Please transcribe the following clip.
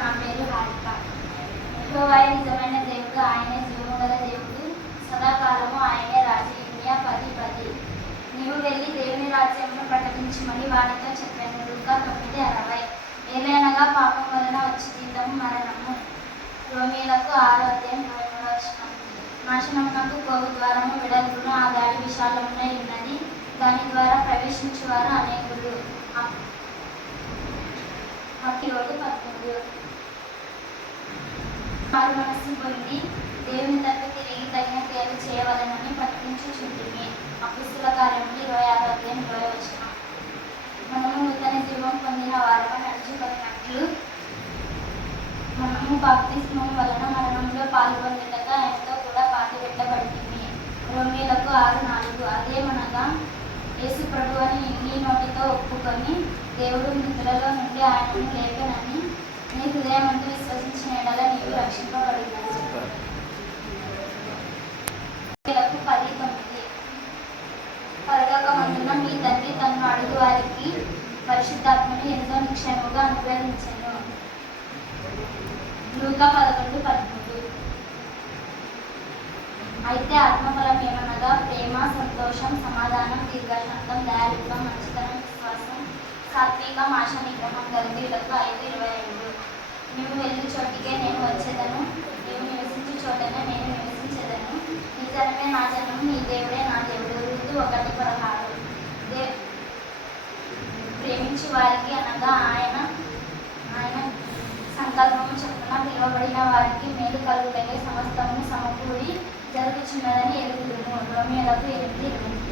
నా పేరు హారిక. యెహోవా నిజమైన దేవుడు, ఆయనే జీవము గల దేవుడు, సదాకాలము ఆయనే రాజు. ఇర్మియా 10:10. నీవు వెళ్ళి దేవుని రాజ్యమును ప్రకటించమని వానితో చెప్పాను. లూకా 9:60. ఏలైనగా పాపం వలన వచ్చి జీతము మరణము. రోమీయులకు 6:23. నాశనమునకు పోవు ద్వారము వెడల్పును, ఆ దారి విశాలమునై ఉన్నది, దాని ద్వారా ప్రవేశించువారు అనేకులు. మత్తయి 11. వారు మనస్సు పొంది దేవుని తట్టు తిరిగి తగిన క్రియలు చేయవలెనని ప్రకటించుచుంటిమి. అపొస్తలుల కార్యములు 26:20. మనము నూతన జీవం పొందిన వారము నడుచుకొనినట్లు మనము బాప్తిస్మము వలన మరణంలో పాల్గొందుటకు ఆయనతో కూడా పాతిపెట్టబడితిమి. రోమీయులకు 6:4. అదేమనగా యేసు ప్రభువని నీ నోటితో ఒప్పుకొని దేవుడు మృతులలో నుండి ఆయనను లేపెనని నీ హృదయమందు విశ్వసించిన యెడల నీవు రక్షింపబడినవు. 10:9. పరలోకమందున్న మీ తండ్రి తన్ను అడుగు వారికి పరిశుద్ధాత్మను ఎంతో నిక్షేమముగా అనుగ్రహించెను. లూకా 11:13. అయితే ఆత్మఫలం ఏమనగా ప్రేమ, సంతోషం, సమాధానం, దీర్ఘశాంతం, దయాళుత్వం, మంచితనం, విశ్వాసం, సాత్వికం, ఆశ నిగ్రహం గలది. 5:22. నీవు వెళ్ళు చోటికే నేను వచ్చేదను, నీవు నివసించు చోటనే నేను నివసించేదను. నీ జనమే నా జనము, నీ దేవుడే నా దేవుడు. రూతు 1:16. ప్రేమించు వారికి అనగా ఆయన సంకల్పము చొప్పున పిలువబడిన వారికి మేలు కలుగుటకై సమస్తము సమకూడి జరుగుచున్నదని ఎరుగుదుము. రోమీయులకు 8:8.